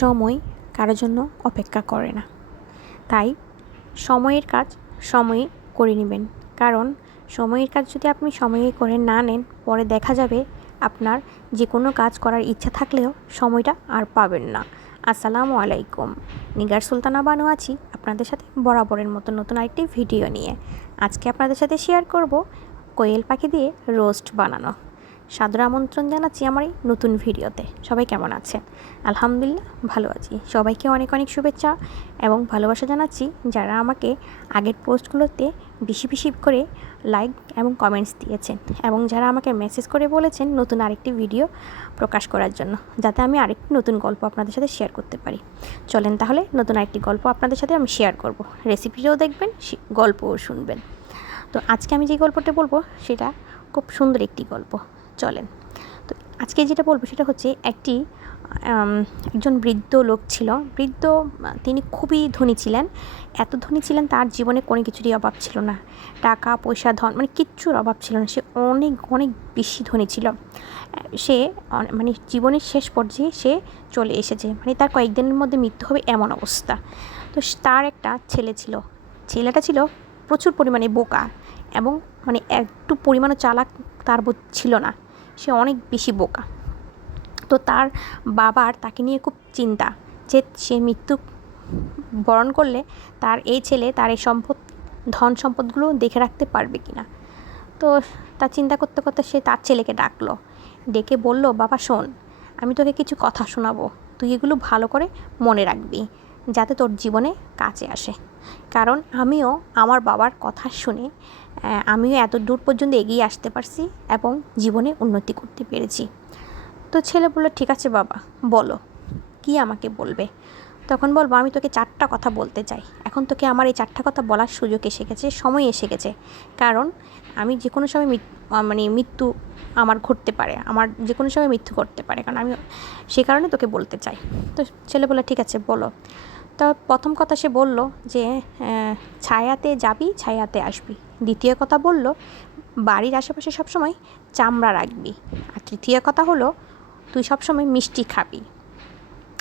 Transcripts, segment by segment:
সময় কারোর জন্য অপেক্ষা করে না। তাই সময়ের কাজ সময়ে করে নেবেন। কারণ সময়ের কাজ যদি আপনি সময়ে করে না নেন, পরে দেখা যাবে আপনার যে কোনো কাজ করার ইচ্ছা থাকলেও সময়টা আর পাবেন না। আসসালামু আলাইকুম। নিগার সুলতানা বানু আছি আপনাদের সাথে বরাবরের মতো নতুন আরেকটি ভিডিও নিয়ে। আজকে আপনাদের সাথে শেয়ার করব কোয়েল পাখি দিয়ে রোস্ট বানানো। সাদর আমন্ত্রণ জানাচ্ছি আমার এই নতুন ভিডিওতে। সবাই কেমন আছে? আলহামদুলিল্লাহ, ভালো আছি। সবাইকে অনেক অনেক শুভেচ্ছা এবং ভালোবাসা জানাচ্ছি। যারা আমাকে আগের পোস্টগুলোতে বেশি বেশি করে লাইক এবং কমেন্টস দিয়েছেন এবং যারা আমাকে মেসেজ করে বলেছেন নতুন আরেকটি ভিডিও প্রকাশ করার জন্য, যাতে আমি আরেকটি নতুন গল্প আপনাদের সাথে শেয়ার করতে পারি। চলেন তাহলে নতুন আরেকটি গল্প আপনাদের সাথে আমি শেয়ার করব। রেসিপিটাও দেখবেন গল্পও শুনবেন। তো আজকে আমি যে গল্পটা বলব, সেটা খুব সুন্দর একটি গল্প। চলেন। তো আজকে যেটা বলব সেটা হচ্ছে একটি একজন বৃদ্ধ লোক ছিল। বৃদ্ধ, তিনি খুবই ধনী ছিলেন। এত ধনী ছিলেন তার জীবনে কোনো কিছুরই অভাব ছিল না। টাকা, পয়সা, ধন মানে কিচ্ছুর অভাব ছিল না। সে অনেক অনেক বেশি ধনী ছিল। সে মানে জীবনের শেষ পর্যায়ে সে চলে এসেছে। মানে তার কয়েকদিনের মধ্যে মৃত্যু হবে এমন অবস্থা। তো তার একটা ছেলে ছিল। ছেলেটা ছিল প্রচুর পরিমাণে বোকা এবং মানে একটু পরিমাণও চালাক তার ছিল না। সে অনেক বেশি বোকা। তো তার বাবার তাকে নিয়ে খুব চিন্তা যে সে মৃত্যু বরণ করলে তার এই ছেলে তার এই সম্পদ, ধন সম্পদগুলো দেখে রাখতে পারবে কি না তো তার চিন্তা করতে করতে সে তার ছেলেকে ডাকলো। ডেকে বলল, বাবা, শোন, আমি তোকে কিছু কথা শোনাবো। তুই এগুলো ভালো করে মনে রাখবি, যাতে তোর জীবনে কাজে আসে। কারণ আমিও আমার বাবার কথা শুনে আমিও এত দূর পর্যন্ত এগিয়ে আসতে পারছি এবং জীবনে উন্নতি করতে পেরেছি। তো ছেলে বলল, ঠিক আছে বাবা, বলো, কি আমাকে বলবে? তখন বলব, আমি তোকে চারটা কথা বলতে চাই। এখন তোকে আমার এই চারটা কথা বলার সুযোগ এসে গেছে, সময় এসে গেছে। কারণ আমি যে কোনো সময় মানে মৃত্যু আমার ঘটতে পারে, আমার যে কোনো সময় মৃত্যু ঘটতে পারে, কারণ আমি সে কারণে তোকে বলতে চাই। তো ছেলে বলে ঠিক আছে, বলো। তো প্রথম কথা সে বলল যে ছায়াতে যাবি, ছায়াতে আসবি। দ্বিতীয় কথা বলল, বাড়ির আশেপাশে সবসময় চামড়া রাখবি। আর তৃতীয় কথা হলো, তুই সবসময় মিষ্টি খাবি।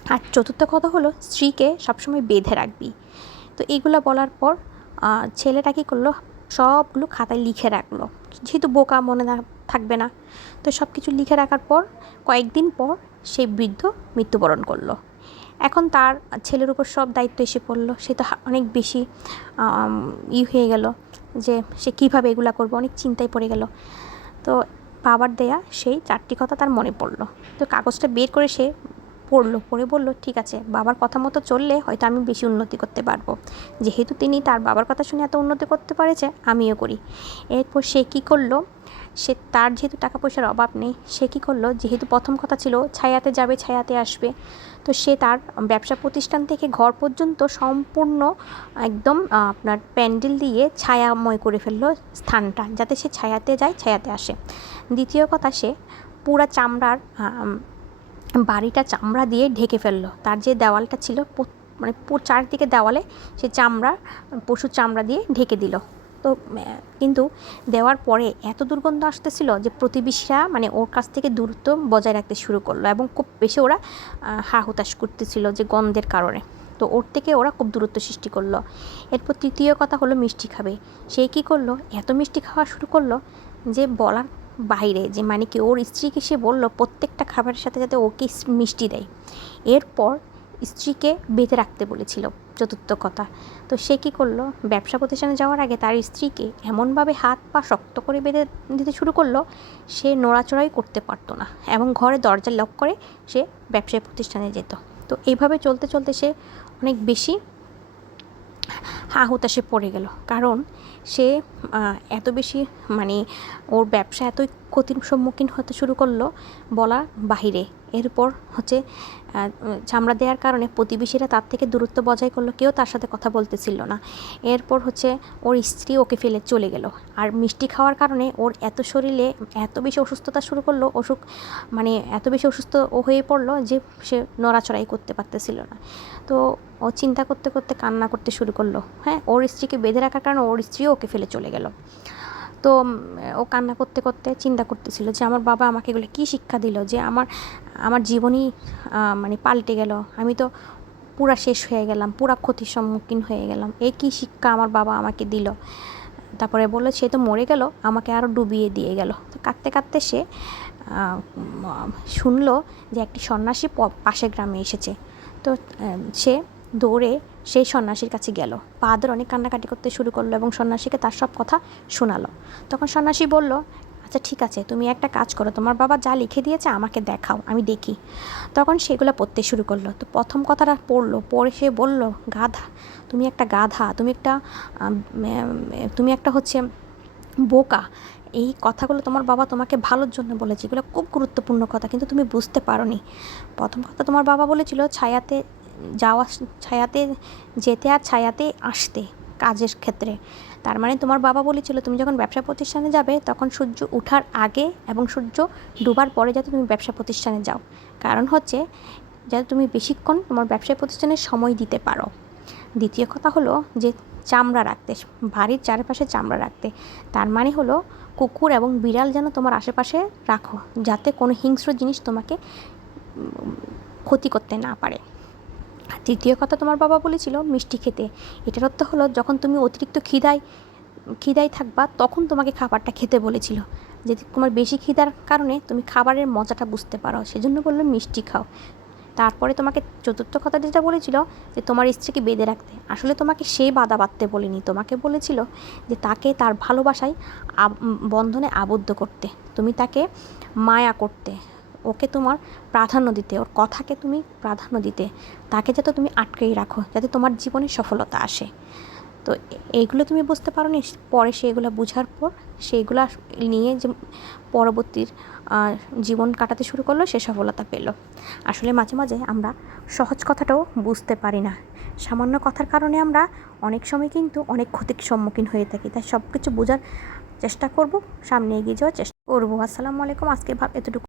আর চতুর্থ কথা হলো, স্ত্রীকে সবসময় বেঁধে রাখবি। তো এইগুলো বলার পর ছেলেটা কী করল? সবগুলো খাতায় লিখে রাখল। যেহেতু বোকা মনে থাকবে না। তো সব কিছু লিখে রাখার পর, কয়েকদিন পর সেই বৃদ্ধ মৃত্যুবরণ করল। এখন তার ছেলের উপর সব দায়িত্ব এসে পড়ল। সে তো অনেক বেশি ই হয়ে গেল। যে সে কীভাবে এগুলা করবে, অনেক চিন্তায় পড়ে গেল। তো বাবার দেয়া সেই চারটি কথা তার মনে পড়ল। তো কাগজটা বের করে সে পড়ল, পড়ে বলল, ঠিক আছে, বাবার কথা মতো চললে হয়তো আমি বেশি উন্নতি করতে পারব। যেহেতু তিনি তার বাবার কথা শুনে এত উন্নতি করতে পারেছে, আমিও করি। এরপর সে কী করল সে তার যেহেতু টাকা পয়সার অভাব নেই, সে কী করল? যেহেতু প্রথম কথা ছিল, ছায়াতে যাবে, ছায়াতে আসবে। তো সে তার ব্যবসা প্রতিষ্ঠান থেকে ঘর পর্যন্ত সম্পূর্ণ একদম আপনার প্যান্ডেল দিয়ে ছায়াময় করে ফেলল স্থানটা, যাতে সে ছায়াতে যায়, ছায়াতে আসে। দ্বিতীয় কথা সে পুরা চামড়ার বাড়িটা চামড়া দিয়ে ঢেকে ফেলল। তার যে দেওয়ালটা ছিল মানে চারদিকে দেওয়ালে সে চামড়া পশুর চামড়া দিয়ে ঢেকে দিল। তো কিন্তু দেওয়ার পরে এত দুর্গন্ধ আসতেছিল যে প্রতিবেশীরা মানে ওর কাছ থেকে দূরত্ব বজায় রাখতে শুরু করল এবং খুব বেশি ওরা হা হুতাশ করতেছিল যে গন্ধের কারণে। তো ওর থেকে ওরা খুব দূরত্ব সৃষ্টি করল। এরপর তৃতীয় কথা হলো মিষ্টি খাবে। সে কী করল? এত মিষ্টি খাওয়া শুরু করল যে বলার বাইরে, যে মানে কি ওর স্ত্রীকে সে বলল প্রত্যেকটা খাবারের সাথে যাতে ওকে মিষ্টি দেয়। এরপর স্ত্রীকে বেঁধে রাখতে বলেছিল, চতুর্থ কথা। তো সে কী করল? ব্যবসা প্রতিষ্ঠানে যাওয়ার আগে তার স্ত্রীকে এমনভাবে হাত পা শক্ত করে বেঁধে দিতে শুরু করল, সে নড়াচড়াই করতে পারতো না এবং ঘরে দরজা লক করে সে ব্যবসায়ী প্রতিষ্ঠানে যেত। তো এইভাবে চলতে চলতে সে অনেক বেশি হা হুতাশে পড়ে গেল। কারণ সে এত বেশি মানে ওর ব্যবসা এতই ক্ষতির সম্মুখীন হতে শুরু করল বলা বাহিরে। এরপর হচ্ছে চামড়া দেওয়ার কারণে প্রতিবেশীরা তার থেকে দূরত্ব বজায় করল, কেউ তার সাথে কথা বলতেছিল না। এরপর হচ্ছে ওর স্ত্রী ওকে ফেলে চলে গেল। আর মিষ্টি খাওয়ার কারণে ওর এত শরীরে এত বেশি অসুস্থতা শুরু করল, অসুখ মানে এত বেশি অসুস্থ ও হয়ে পড়ল যে সে নড়াচড়াই করতে পারতেছিল না। তো ও চিন্তা করতে করতে কান্না করতে শুরু করল। হ্যাঁ ওর স্ত্রীকে বেঁধে রাখার কারণে ওর স্ত্রীও ওকে ফেলে চলে গেল। তো ও কান্না করতে করতে চিন্তা করতেছিল যে আমার বাবা আমাকে এগুলো কী শিক্ষা দিল? যে আমার আমার জীবনই মানে পাল্টে গেল। আমি তো পুরা শেষ হয়ে গেলাম, পুরা ক্ষতির সম্মুখীন হয়ে গেলাম। এই কী শিক্ষা আমার বাবা আমাকে দিল? তারপরে বলল, সে তো মরে গেল, আমাকে আরও ডুবিয়ে দিয়ে গেল। তো কাঁদতে কাঁদতে সে শুনলো যে একটি সন্ন্যাসী পাশের গ্রামে এসেছে। তো সে দৌড়ে সেই সন্ন্যাসীর কাছে গেল। পা অনেক কান্নাকাটি করতে শুরু করল এবং সন্ন্যাসীকে তার সব কথা শোনালো। তখন সন্ন্যাসী বলল আচ্ছা ঠিক আছে, তুমি একটা কাজ করো, তোমার বাবা যা লিখে দিয়েছে আমাকে দেখাও, আমি দেখি। তখন সেগুলো পড়তে শুরু করল। তো প্রথম কথাটা পড়ল, পড়ে সে বলল, গাধা, তুমি একটা গাধা, তুমি একটা তুমি একটা হচ্ছে বোকা। এই কথাগুলো তোমার বাবা তোমাকে ভালোর জন্য বলেছে, এগুলো খুব গুরুত্বপূর্ণ কথা, কিন্তু তুমি বুঝতে পারোনি। প্রথম কথা তোমার বাবা বলেছিল, ছায়াতে যাওয়া ছায়াতে, যেতে আর ছায়াতে আসতে কাজের ক্ষেত্রে। তার মানে তোমার বাবা বলেছিল, তুমি যখন ব্যবসা প্রতিষ্ঠানে যাবে, তখন সূর্য ওঠার আগে এবং সূর্য ডুবার পরে যাতে তুমি ব্যবসা প্রতিষ্ঠানে যাও। কারণ হচ্ছে, যাতে তুমি বেশিক্ষণ তোমার ব্যবসায় প্রতিষ্ঠানে সময় দিতে পারো। দ্বিতীয় কথা হলো যে, চামড়া রাখতে, বাড়ির চারপাশে চামড়া রাখতে। তার মানে হলো, কুকুর এবং বিড়াল যেন তোমার আশেপাশে রাখো, যাতে কোনো হিংস্র জিনিস তোমাকে ক্ষতি করতে না পারে। তৃতীয় কথা তোমার বাবা বলেছিল, মিষ্টি খেতে। এটার অর্থ হলো, যখন তুমি অতিরিক্ত খিদায় খিদায় থাকবা, তখন তোমাকে খাবারটা খেতে বলেছিল। যদি তোমার বেশি খিদার কারণে তুমি খাবারের মজাটা বুঝতে পারো, সেজন্য বলল, মিষ্টি খাও। তারপরে তোমাকে চতুর্থ কথা যেটা বলেছিল, যে তোমার স্ত্রীকে বেঁধে রাখতে। আসলে তোমাকে সে বাধা বাঁধতে বলেনি। তোমাকে বলেছিল যে তাকে তার ভালোবাসায় বন্ধনে আবদ্ধ করতে। তুমি তাকে মায়া করতে। ওকে তোমার প্রাধান্য দিতে, ওর কথাকে তুমি প্রাধান্য দিতে, তাকে যাতে তুমি আটকেই রাখো, যাতে তোমার জীবনে সফলতা আসে। তো এইগুলো তুমি বুঝতে পারো নি পরে সেগুলো বোঝার পর সেইগুলো নিয়ে যে পরবর্তীর জীবন কাটাতে শুরু করল, সে সফলতা পেল। আসলে মাঝে মাঝে আমরা সহজ কথাটাও বুঝতে পারি না। সামান্য কথার কারণে আমরা অনেক সময় কিন্তু অনেক ক্ষতির সম্মুখীন হয়ে থাকি। তাই সব কিছু বোঝার চেষ্টা করব, সামনে এগিয়ে যাওয়ার চেষ্টা করব। আসসালামু আলাইকুম আজকে ভাব এতটুকু।